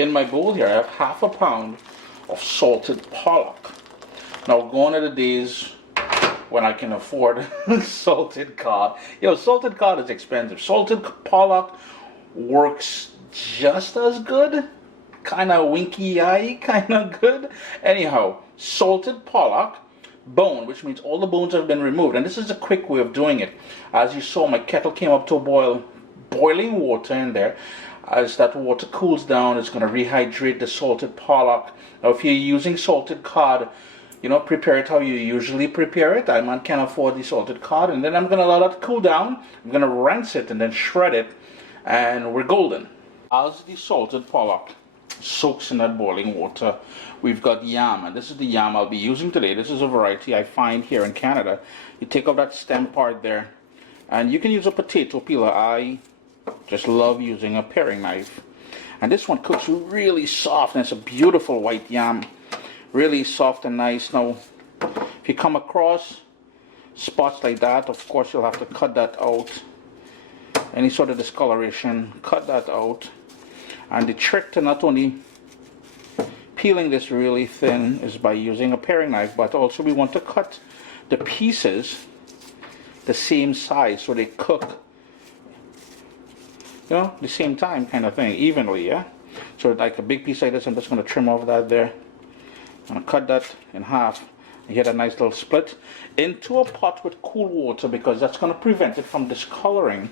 In my bowl here, I have half a pound of salted pollock. Now, gone are the days when I can afford salted cod. Salted cod is expensive. Salted pollock works just as good. Kind of winky eye, kind of good. Anyhow, salted pollock, bone, which means all the bones have been removed. And this is a quick way of doing it. As you saw, my kettle came up to a boil, boiling water in there. As that water cools down, it's going to rehydrate the salted pollock. Now, if you're using salted cod, prepare it how you usually prepare it. I can't afford the salted cod. And then I'm going to allow that to cool down. I'm going to rinse it and then shred it. And we're golden. As the salted pollock soaks in that boiling water, we've got yam. And this is the yam I'll be using today. This is a variety I find here in Canada. You take off that stem part there. And you can use a potato peeler. I just love using a paring knife. And this one cooks really soft, and it's a beautiful white yam. Really soft and nice. Now, if you come across spots like that, of course you'll have to cut that out. Any sort of discoloration, cut that out. And the trick to not only peeling this really thin is by using a paring knife, but also we want to cut the pieces the same size so they cook the same time, kind of thing, evenly. Yeah, so like a big piece like this, I'm just going to trim off that there. I'm going to cut that in half and get a nice little split into a pot with cool water, because that's going to prevent it from discoloring.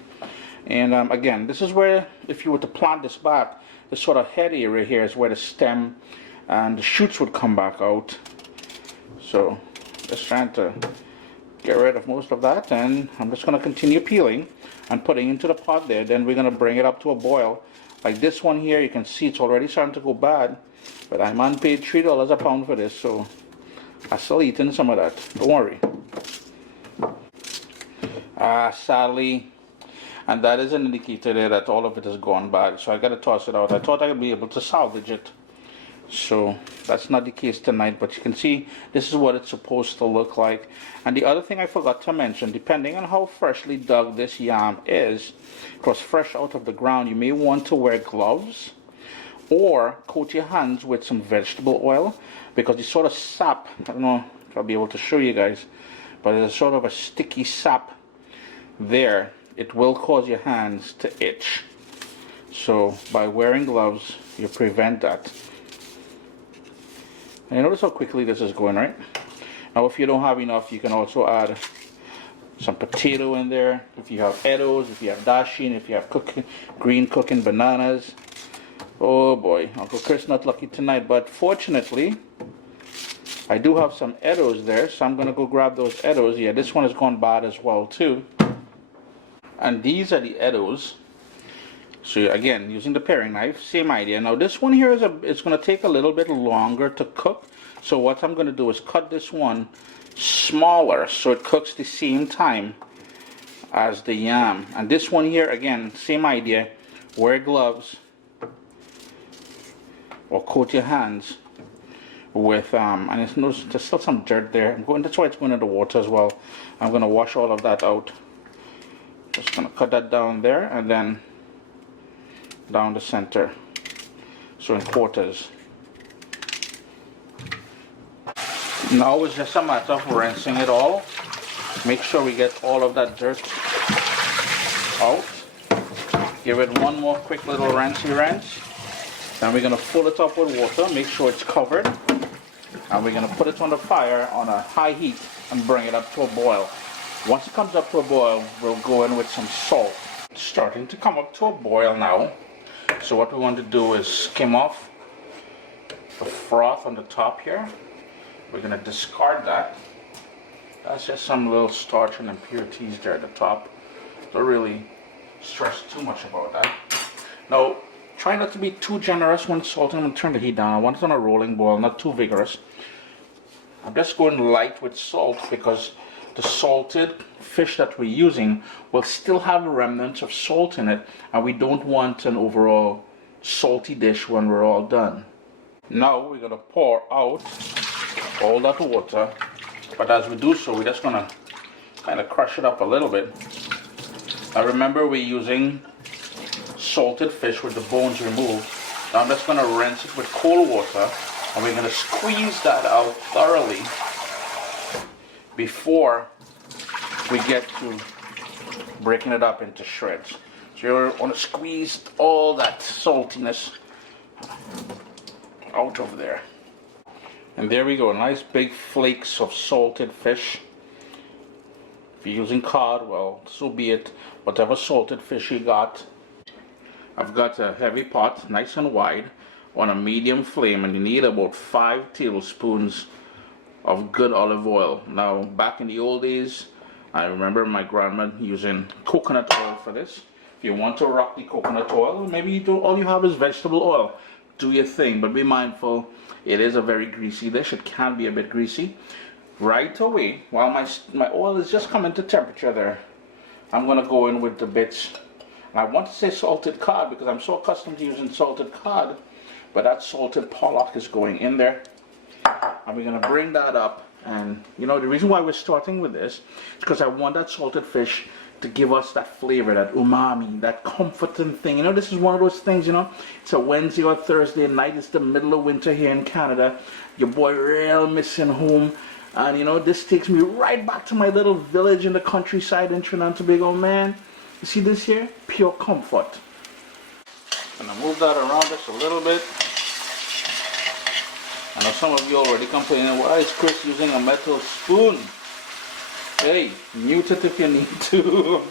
And again, this is where, if you were to plant this back, this sort of head area here is where the stem and the shoots would come back out. So just trying to get rid of most of that, and I'm just going to continue peeling and putting into the pot there. Then we're going to bring it up to a boil. Like this one here, you can see it's already starting to go bad, but I paid $3 a pound for this, so I'm still eating some of that. Don't worry. Sadly, and that is an indicator there that all of it has gone bad, so I got to toss it out. I thought I'd be able to salvage it, so that's not the case tonight. But you can see this is what it's supposed to look like. And the other thing I forgot to mention, depending on how freshly dug this yam is, if it was fresh out of the ground, you may want to wear gloves or coat your hands with some vegetable oil, because the sort of sap, I don't know if I'll be able to show you guys, but there's a sort of a sticky sap there. It will cause your hands to itch. So by wearing gloves, you prevent that. And you notice how quickly this is going, right? Now, if you don't have enough, you can also add some potato in there. If you have Eddoes, if you have dasheen, if you have green cooking bananas. Oh boy, Uncle Chris not lucky tonight, but fortunately, I do have some Eddoes there, so I'm going to go grab those Eddoes. Yeah, this one has gone bad as well too. And these are the Eddoes. So again, using the paring knife, same idea. Now this one here it's going to take a little bit longer to cook. So what I'm going to do is cut this one smaller so it cooks the same time as the yam. And this one here, again, same idea. Wear gloves or coat your hands with and there's still some dirt there. That's why it's going in the water as well. I'm going to wash all of that out. Just going to cut that down there and then down the center, so in quarters. Now it's just a matter of rinsing it all. Make sure we get all of that dirt out. Give it one more quick little rinsey rinse. Then we're going to fill it up with water, make sure it's covered, and we're going to put it on the fire on a high heat and bring it up to a boil. Once it comes up to a boil, we'll go in with some salt. It's starting to come up to a boil now. So what we want to do is skim off the froth on the top here. We're going to discard that. That's just some little starch and impurities there at the top. Don't really stress too much about that. Now, try not to be too generous when salting. I'm going to turn the heat down. I want it on a rolling boil, not too vigorous. I'm just going light with salt because the salted fish that we're using will still have remnants of salt in it, and we don't want an overall salty dish when we're all done. Now we're going to pour out all that water, but as we do so, we're just going to kind of crush it up a little bit. Now remember, we're using salted fish with the bones removed, Now I'm just going to rinse it with cold water, and we're going to squeeze that out thoroughly before we get to breaking it up into shreds. So you're going to squeeze all that saltiness out of there. And there we go, nice big flakes of salted fish. If you're using cod, well, so be it. Whatever salted fish you got. I've got a heavy pot, nice and wide, on a medium flame, and you need about 5 tablespoons of good olive oil. Now, back in the old days, I remember my grandma using coconut oil for this. If you want to rock the coconut oil, maybe all you have is vegetable oil. Do your thing, but be mindful, it is a very greasy dish. It can be a bit greasy. Right away, while my oil is just coming to temperature there, I'm going to go in with the bits. And I want to say salted cod because I'm so accustomed to using salted cod, but that salted pollock is going in there. And we're going to bring that up. And you know, the reason why we're starting with this is because I want that salted fish to give us that flavor, that umami, that comforting thing. You know, this is one of those things, you know, it's a Wednesday or Thursday night, it's the middle of winter here in Canada, your boy real missing home, and you know, this takes me right back to my little village in the countryside in Trinidad and Tobago. Man, you see this here? Pure comfort. And I move that around just a little bit. I know some of you already complaining, why is Chris using a metal spoon? Hey, mute it if you need to.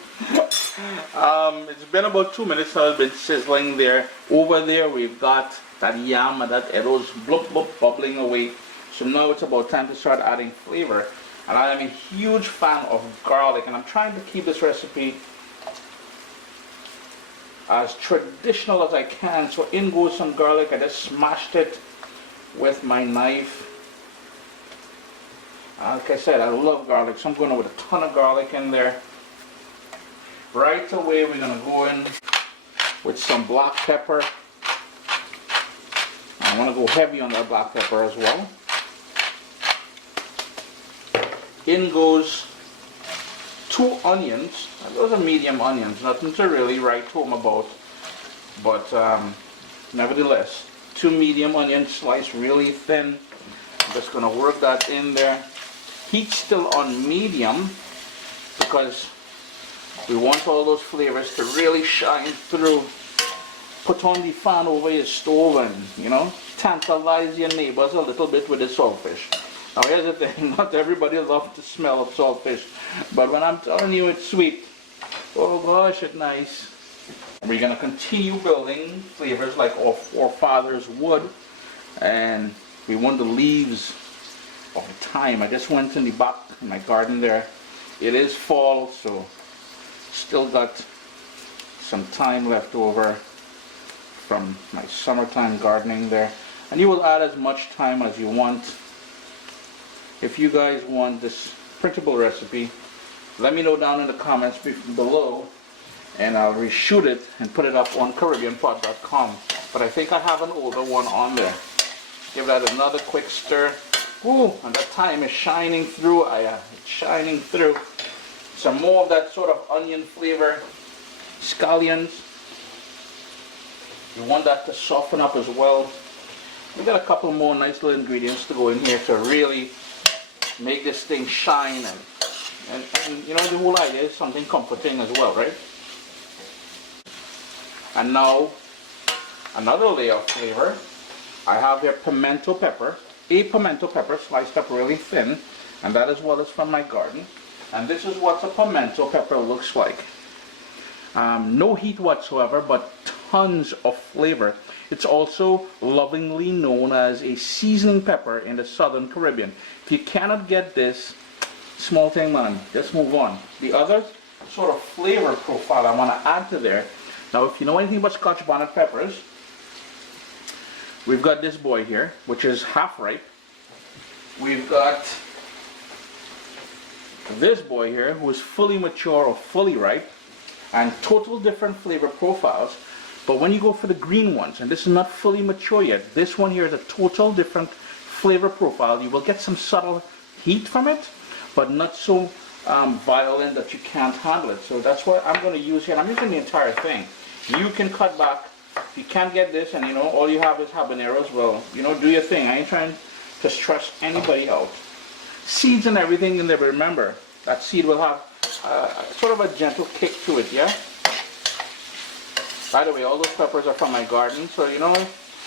It's been about 2 minutes now, it's been sizzling there. Over there we've got that yam and that Eddoes blub blub bubbling away. So now it's about time to start adding flavor. And I am a huge fan of garlic, and I'm trying to keep this recipe as traditional as I can. So in goes some garlic. I just smashed it with my knife. Like I said, I love garlic, so I'm going with a ton of garlic in there. Right away, we're going to go in with some black pepper. I want to go heavy on that black pepper as well. In goes 2 onions. Those are medium onions, nothing to really write home about, but nevertheless, 2 medium onions sliced really thin. I'm just going to work that in there. Heat still on medium because we want all those flavors to really shine through. Put on the fan over your stove and, you know, tantalize your neighbors a little bit with the saltfish. Now here's the thing, not everybody loves the smell of saltfish, but when I'm telling you it's sweet, oh gosh, it's nice. We're going to continue building flavors like our forefathers would, and we want the leaves of thyme. I just went in the back in my garden there. It is fall, so still got some thyme left over from my summertime gardening there. And you will add as much thyme as you want. If you guys want this printable recipe, let me know down in the comments below, and I'll reshoot it and put it up on CaribbeanPot.com. But I think I have an older one on there. Give that another quick stir. Ooh, and that thyme is shining through. It's shining through. Some more of that sort of onion flavor. Scallions. You want that to soften up as well. We got a couple more nice little ingredients to go in here to really make this thing shine, and you know, the whole idea is something comforting as well, right? And now another layer of flavor. I have here pimento pepper, a pimento pepper sliced up really thin, and that as well is from my garden. And this is what a pimento pepper looks like. No heat whatsoever, but tons of flavor. It's also lovingly known as a seasoning pepper in the Southern Caribbean. If you cannot get this, small thing, man, just move on. The other sort of flavor profile I want to add to there. Now, if you know anything about Scotch bonnet peppers, we've got this boy here, which is half ripe. We've got this boy here, who is fully mature or fully ripe, and total different flavor profiles. But when you go for the green ones, and this is not fully mature yet, this one here is a total different flavor profile. You will get some subtle heat from it, but not so violent that you can't handle it. So that's what I'm going to use here. I'm using the entire thing. You can cut back If you can't get this and you know all you have is habaneros, well, you know, do your thing. I ain't trying to stress anybody out. Seeds and everything in there, but remember, that seed will have sort of a gentle kick to it, yeah? By the way, all those peppers are from my garden, so you know,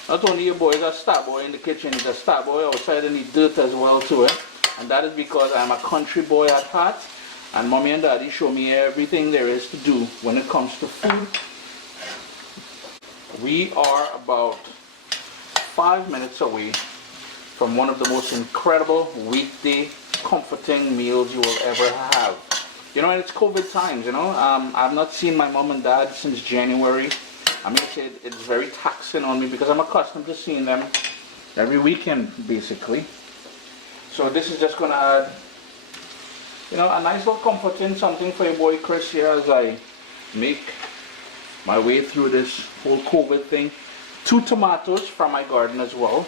not only your boy is a star boy in the kitchen, he's a star boy outside in the dirt as well too, eh? And that is because I'm a country boy at heart, and mommy and daddy show me everything there is to do when it comes to food. We are about 5 minutes away from one of the most incredible weekday comforting meals you will ever have. You know, and it's COVID times, you know. I've not seen my mom and dad since January. I mean, it's very taxing on me because I'm accustomed to seeing them every weekend, basically. So this is just going to add, you know, a nice little comforting something for your boy Chris here as I make my way through this whole COVID thing. 2 tomatoes from my garden as well.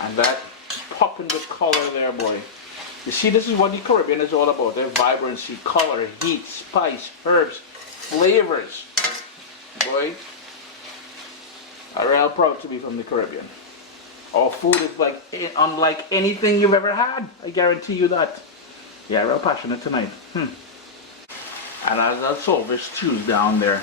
And that popping with color there, boy. You see, this is what the Caribbean is all about. Their vibrancy, color, heat, spice, herbs, flavors. Boy, I'm real proud to be from the Caribbean. Our food is like unlike anything you've ever had. I guarantee you that. Yeah, real passionate tonight. And as that saltfish stew down there.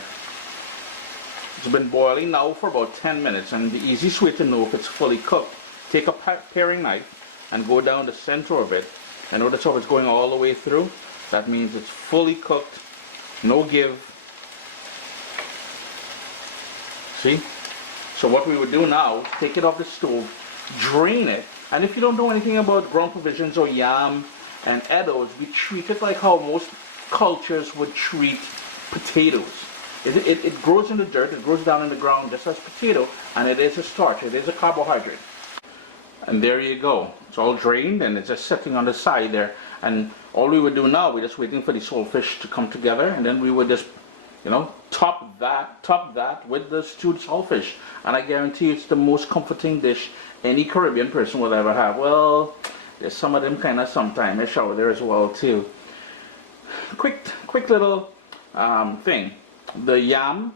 It's been boiling now for about 10 minutes, and the easiest way to know if it's fully cooked, take a paring knife and go down the center of it. And notice how it's going all the way through. That means it's fully cooked, no give. See? So what we would do now, take it off the stove, drain it, and if you don't know anything about ground provisions or yam and Eddoes, we treat it like how most cultures would treat potatoes. It grows in the dirt, it grows down in the ground just as potato, and it is a starch, it is a carbohydrate. And there you go. It's all drained and it's just sitting on the side there. And all we would do now, we're just waiting for the saltfish to come together, and then we would just, you know, top that with the stewed saltfish. And I guarantee you it's the most comforting dish any Caribbean person will ever have. Well, there's some of them kind of sometimes. I shower there as well too. Quick little thing. The yam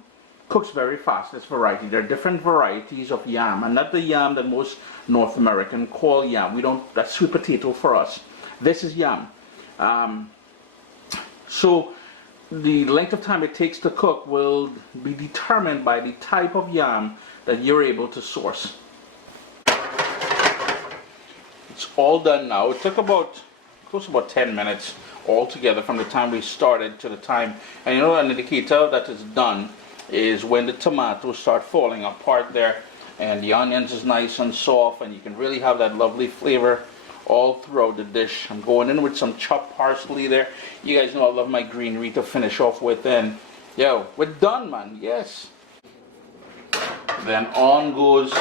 cooks very fast. It's variety. There are different varieties of yam, and not the yam that most North American call yam. That's sweet potato for us. This is yam. So the length of time it takes to cook will be determined by the type of yam that you're able to source. It's all done now. It took close to about 10 minutes altogether from the time we started to the time. And you know, an indicator that it's done is when the tomatoes start falling apart there, and the onions is nice and soft, and you can really have that lovely flavor all throughout the dish. I'm going in with some chopped parsley there. You guys know I love my greenery to finish off with, and yo, we're done, man. Yes. Then on goes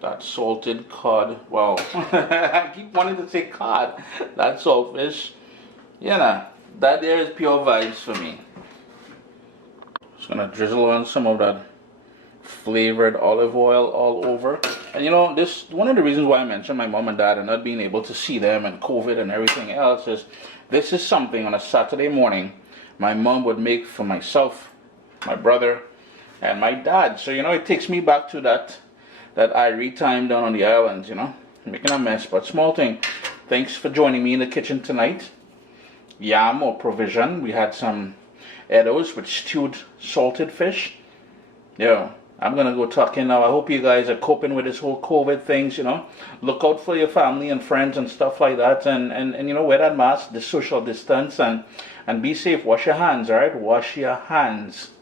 that salted cod. Well, I keep wanting to say cod. That saltfish. Yeah, that there is pure vibes for me. Just gonna drizzle on some of that flavored olive oil all over. And you know, this one of the reasons why I mentioned my mom and dad and not being able to see them and COVID and everything else is this is something on a Saturday morning my mom would make for myself, my brother, and my dad. So you know, it takes me back to that Irie time down on the islands, you know, making a mess, but small thing. Thanks for joining me in the kitchen tonight. Yam or provision. We had some Eddoes with stewed salted fish. Yo, I'm gonna go tuck in now. I hope you guys are coping with this whole COVID things, you know. Look out for your family and friends and stuff like that, and you know, wear that mask, the social distance, and be safe. Wash your hands, alright? Wash your hands.